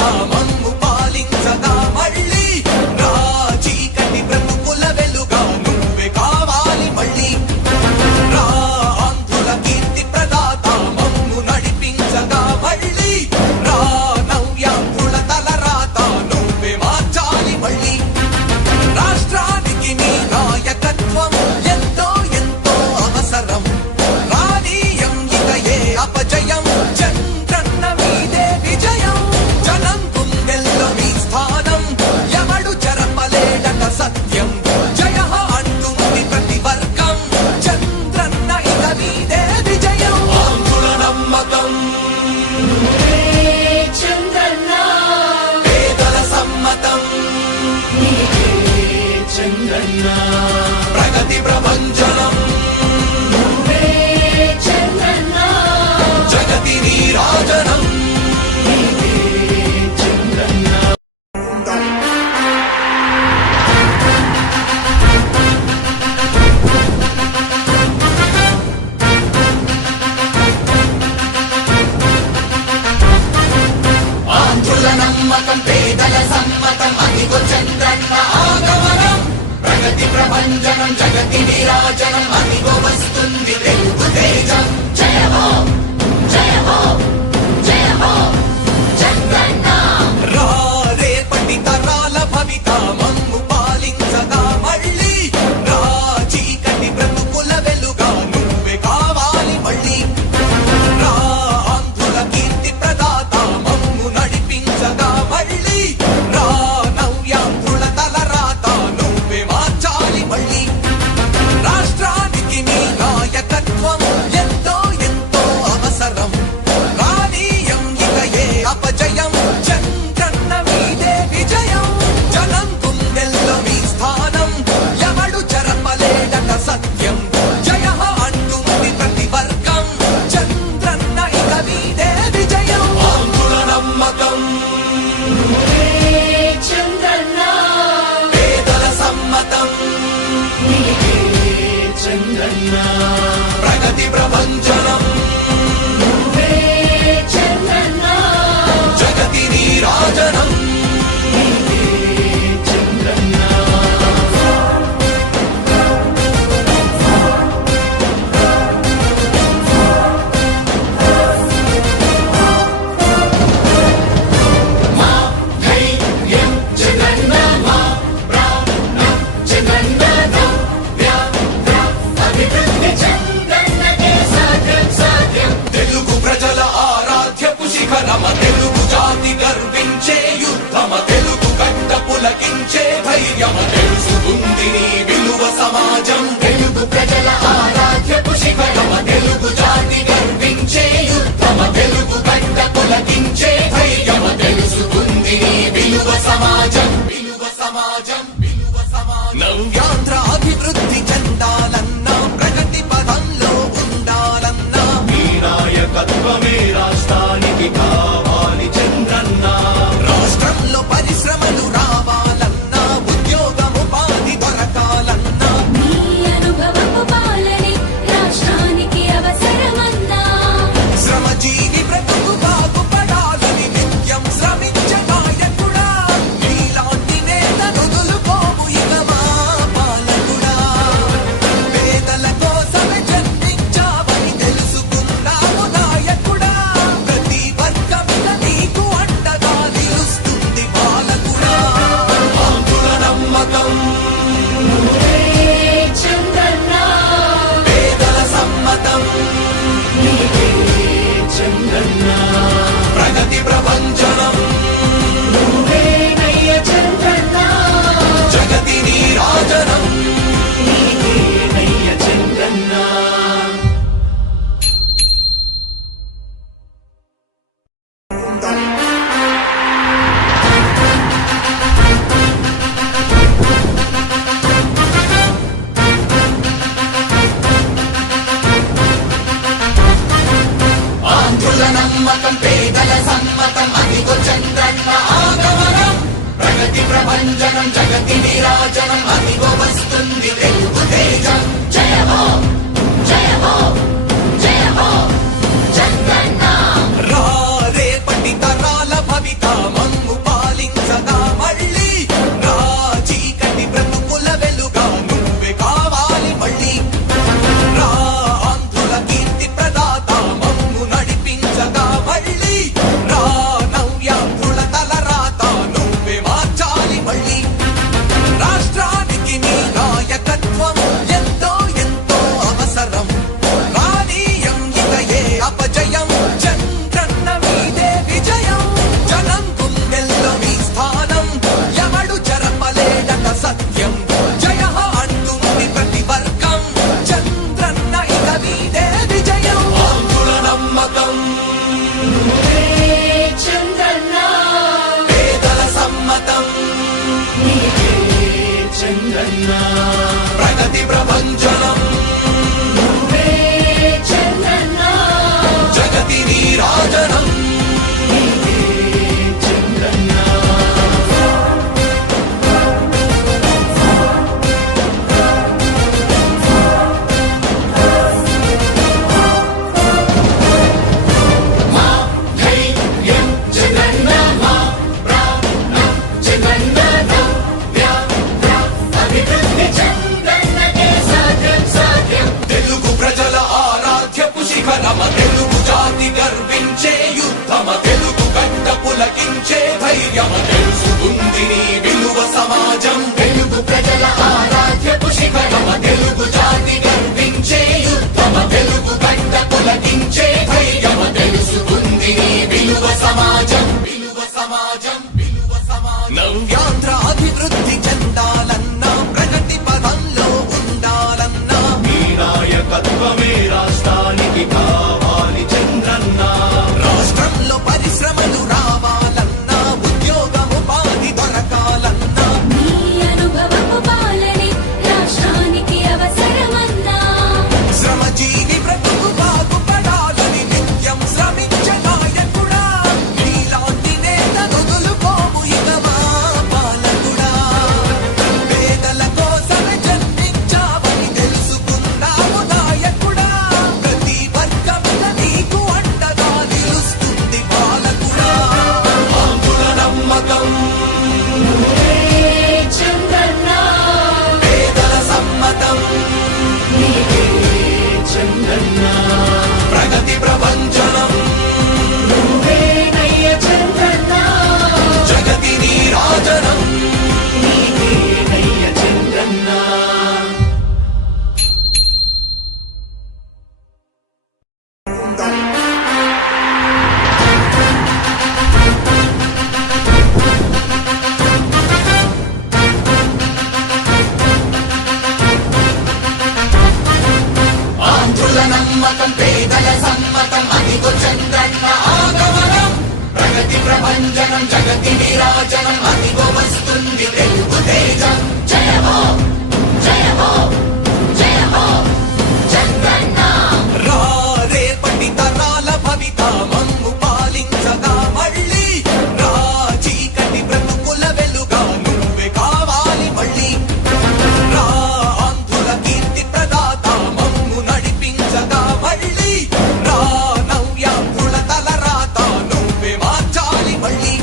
భవిత మమ్ము పాలించగా మళ్ళీ రా చీకటి బ్రతుకుల వెలుగా నువ్వే కావాలి మళ్ళీ రా ఆంధ్రుల కీర్తి ప్రదాత మమ్ము నడిపించగా మళ్ళీ రా నవ్యాంధ్రుల తలరాత నువ్వే మార్చాలి మళ్ళీ రాష్ట్రానికి నీ నాయకత్వం ఎంతో ఎంతో అవసరం రానీయం ఇక ఏ అపజయం చంద్రన్న మీదే విజయం జనం గుండెల్లో మీ స్థానం ఎవడు చెరపలేడట సత్యం జయ అంటుంది ప్రతి వర్గం చంద్రన్న ఇక మీదే విజయం ఆంధ్రుల నమ్మకం చంద్రన్న పేదల సమ్మతం చంద్రన్న ప్రగతి ప్రభంజనం చంద్రన్న జగతి నీరాజనం చంద్రన్న ఆంధ్రుల నమ్మకం పేదల సమ్మతం అదిగో చంద్రన్న ఆగమనం ప్రగతి ప్రభంజనం జగతి నీరాజనం అదిగో వస్తుంది తెలుగు తేజం జయ హో జయ హో జయ హో చంద్రన్న రా రేపటి తరాల భవిత మమ్ము పాలించగా మళ్ళీ రా చీకటి బ్రతుకుల వెలుగా నువ్వే కావాలి మళ్ళీ రా ఆంధ్రుల కీర్తి ప్రదాత మమ్ము నడిపించగా మళ్ళీ రా నవ్యాంధ్రుల తలరాత నువ్వే మార్చాలి మళ్ళీ రాష్ట్రానికి నీ నాయకత్వం ఎంతో ఎంతో అవసరం రానీయం ఇక ఏ అపజయం చంద్రన్న మీదే విజయం జనం గుండెల్లో మీ స్థానం ఎవడు చెరపలేడట సత్యం జయ అంటుంది ప్రతి వర్గం చంద్రన్న ఇక మీదే విజయం ఆంధ్రుల నమ్మకం చంద్రన్న పేదల సమ్మతం చంద్రన్న ప్రగతి ప్రభంజనం చంద్రన్న జగతి నీరాజనం చంద్రన్న మా ధైర్యం చంద్రన్న మా ప్రాణం చంద్రన్న నవ్య అభివృద్ధి చంద్రన్నకే సాధ్యం సాధ్యం తెలుగు ప్రజల ఆరాధ్యపు శిఖరమ తెలుగు జాతి గర్వించే యుద్ధమ తెలుగు గడ్డ పులకించే ధైర్యమ తెలుసుకుంది నీ విలువ సమాజం తెలుగు ప్రజల ఆరాధ్యపు శిఖరమ తెలుగు జాతి గర్వించే యుద్ధమ తెలుగు గడ్డ పులకించే ధైర్యమ తెలుసుకుంది నీ విలువ సమాజం విలువ సమాజం విలువ సమాజం నవ్యాంధ్ర అభివృద్ధి చెందాలన్నా ప్రగతి పదంలో ఉండాలన్నా నీ నాయకత్వమే రాష్ట్రానికి కావాలి చంద్రన్న రాష్ట్రంలో పరిశ్రమలు రావాలన్నా ఉద్యోగం ఉపాధి దొరకాలన్నా నీ అనుభవపు పాలనే రాష్ట్రానికి అవసరమన్నా శ్రమజీవి బ్రతుకు బాగుపడాలని నిత్యం శ్రమించే నాయకుడా నీలాంటి నేత నుదులుకోము ఇక మా పాలకుడా పేదల కోసమే జన్మించావని తెలుసుకున్నావు నాయకుడా ప్రతి వర్గమిక నీకు అండగా నిలుస్తుంది పాలకుడా ఆంధ్రుల నమ్మకం చంద్రన్న పేదల సమ్మతం చంద్రన్న ప్రగతి ప్రభంజనం నువ్వేనయ్య చంద్రన్న జగతి నీరాజనం నీకేనయ్య చంద్రన్న ఆంధ్రుల నమ్మకం పేదల సమ్మతం అదిగో చంద్రన్న ఆగమనం ప్రగతి ప్రభంజనం జగతి నీరాజనం అదిగో వస్తుంది తెలుగు తేజం జయ హో జయ హో జయ హో చంద్రన్న రా రేపటి తరాల భవిత చంద్రన్న ప్రగతి ప్రభంజనం నువ్వే చంద్రన్న జగతి నీరాజనం చంద్రన్న మా ధైర్యం చంద్రన్న మా ప్రాణం చంద్రన్న నవ్య అభివృద్ధి చంద్రన్నకే సాధ్యం సాధ్యం తెలుగు ప్రజల ఆరాధ్యపు శిఖరమ తెలుగు జాతి గర్వించే యుద్ధమ తెలుగు గడ్డ పులకించే ధైర్యమ తెలుసుకుంది నీ విలువ సమాజం తెలుగు ప్రజల ఆరాధ్యపు శిఖరమ తెలుగు జాతి గర్వించే యుద్ధమ తెలుగు గడ్డ పులకించే ధైర్యమ తెలుసుకుంది నీ విలువ సమాజం విలువ సమాజం విలువ సమాజం నవ్యాంధ్ర అభివృద్ధి చెందాలన్నా ప్రగతి పదంలో ఉండాలన్నా నీ నాయకత్వమే రాష్ట్రానికి కావాలి చంద్రన్న రాష్ట్రంలో పరిశ్రమలు రావాలన్నా ఉద్యోగం ఉపాధి దొరకాలన్నా నీ అనుభవపు పాలనే రాష్ట్రానికి అవసరమన్నా శ్రమజీవి బ్రతుకు బాగుపడాలని నిత్యం శ్రమించే నాయకుడా నీలాంటి నేత వదులుకోము ఇక మా పాలకుడా పేదల కోసమే జన్మించావని తెలుసుకున్నావు నాయకుడా ప్రతి వర్గమున నీకు అండగా నిలుస్తుంది పాలకుడా ఆంధ్రుల నమ్మకం నువ్వే చంద్రన్న పేదల సమ్మతం నీవే చంద్రన్న ప్రగతి ప్రభంజనం నువ్వే నయ్య చంద్రన్న జగతి నీరాజనం నయ్య చంద్రన్న ఆంధ్రుల నమ్మకం పేదల సమ్మతం అదిగో చంద్రన్న ఆగమనం ప్రగతి ప్రభంజనం జగతి నీరాజనం అదిగో వస్తుంది తెలుగు తేజం జయ హో జయ హో జయ హో చంద్రన్న రా రేపటి తరాల భవిత మమ్ము పాలించగా మళ్ళీ రా చీకటి బ్రతుకుల వెలుగా నువ్వే కావాలి మళ్ళీ రా ఆంధ్రుల కీర్తి ప్రదాత మమ్ము నడిపించగా మళ్ళీ రా నవ్యాంధ్రుల తలరాత నువ్వే మార్చాలి మళ్ళీ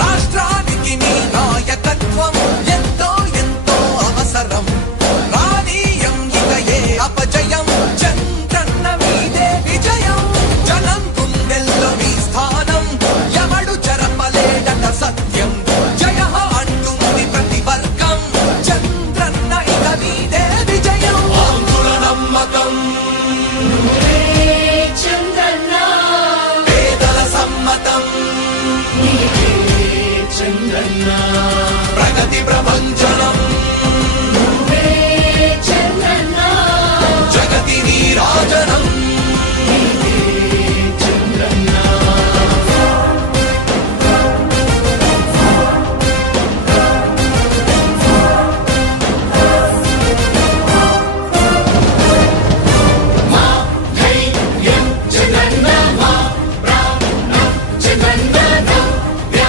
రాష్ట్రానికి నీ నాయకత్వం ఎంతో ఎంతో అవసరం రానీయం ఇక ఏ అపజయం చంద్రన్న మీదే విజయం జనం గుండెల్లో మీ స్థానం ఎవడు చెరపలేడట సత్యం జయ అంటుంది ప్రతి వర్గం చంద్రన్న ఇక మీదే విజయం ఆంధ్రుల నమ్మకం నువ్వే చంద్రన్న పేదల సమ్మతం నీవే చంద్రన్న ప్రగతి ప్రభంజనం నువ్వే చంద్రన్న జగతి నీరాజనం చంద్రన్న మా ధైర్యం చంద్రన్న మా ప్రాణం చంద్రన్న నవ్య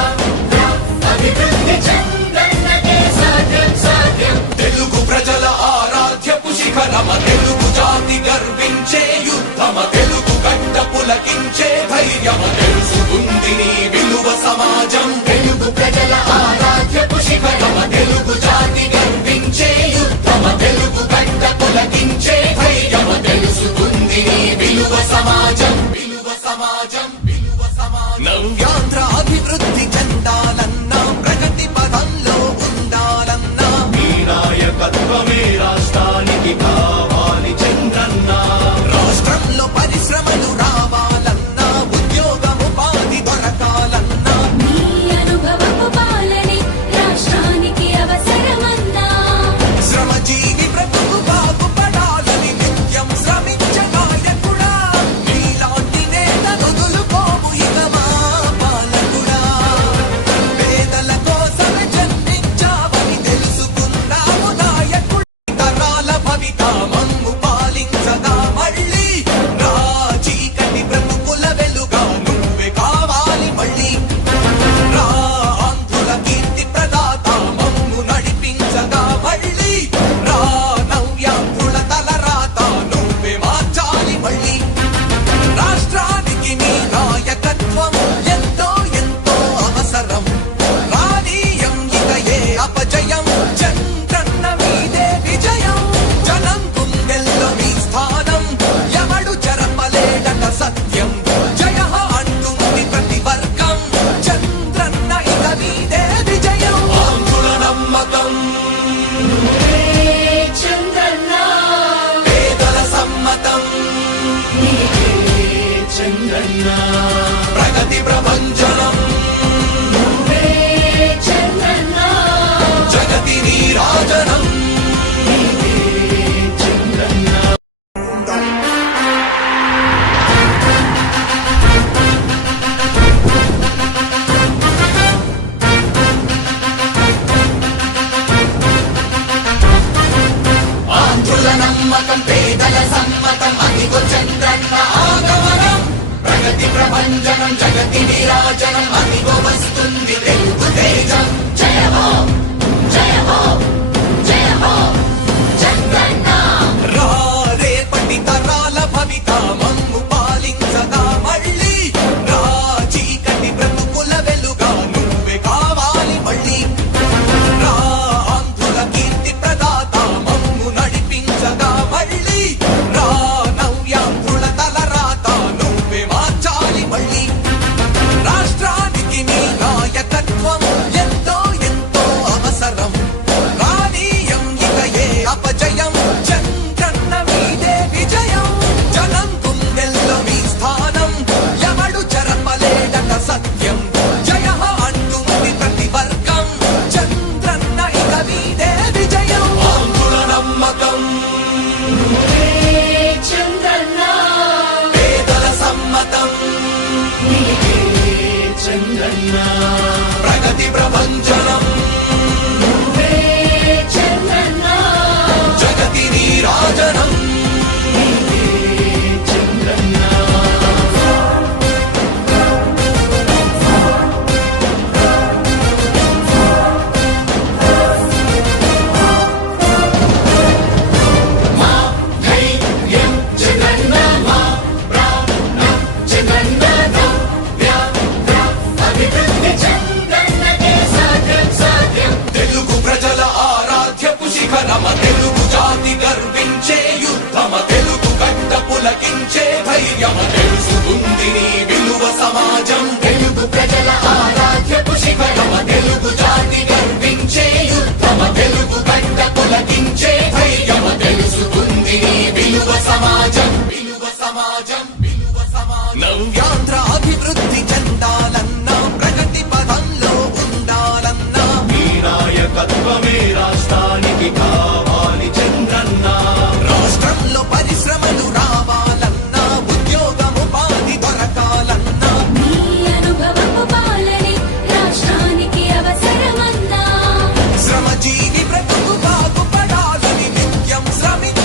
అభివృద్ధి చంద్రన్నకే సాధ్యం సాధ్యం తెలుగు ప్రజల ఆరాధ్యపు శిఖరమ తెలుగు జాతి గర్వించే యుద్ధమ తెలుగు గడ్డ పులకించే ధైర్యమ తెలుసుకుంది నీ విలువ సమాజం తెలుగు ప్రజల ఆరాధ్యపు శిఖరమ తెలుగు జాతి గర్వించే యుద్ధమ తెలుగు గడ్డ పులకించే ధైర్యమ తెలుసుకుంది నీ విలువ సమాజం విలువ సమాజం విలువ సమాజం నవ్యాంధ్ర అభివృద్ధి చెందాలన్నా ప్రగతి పదంలో ఉండాలన్నా నీ నాయకత్వమే రాష్ట్రానికి కావాలి చంద్రన్న రాష్ట్రంలో పరిశ్రమలు రావాలన్నా ఉద్యోగం ఉపాధి దొరకాలన్నా నీ అనుభవపు పాలనే రాష్ట్రానికి అవసరమన్నా శ్రమజీవి బ్రతుకు బాగుపడాలని నిత్యం శ్రమించే నాయకుడా నీలాంటి నేత వదులుకోము ఇక మా తత్వమే రాష్ట్రానికి కావాలి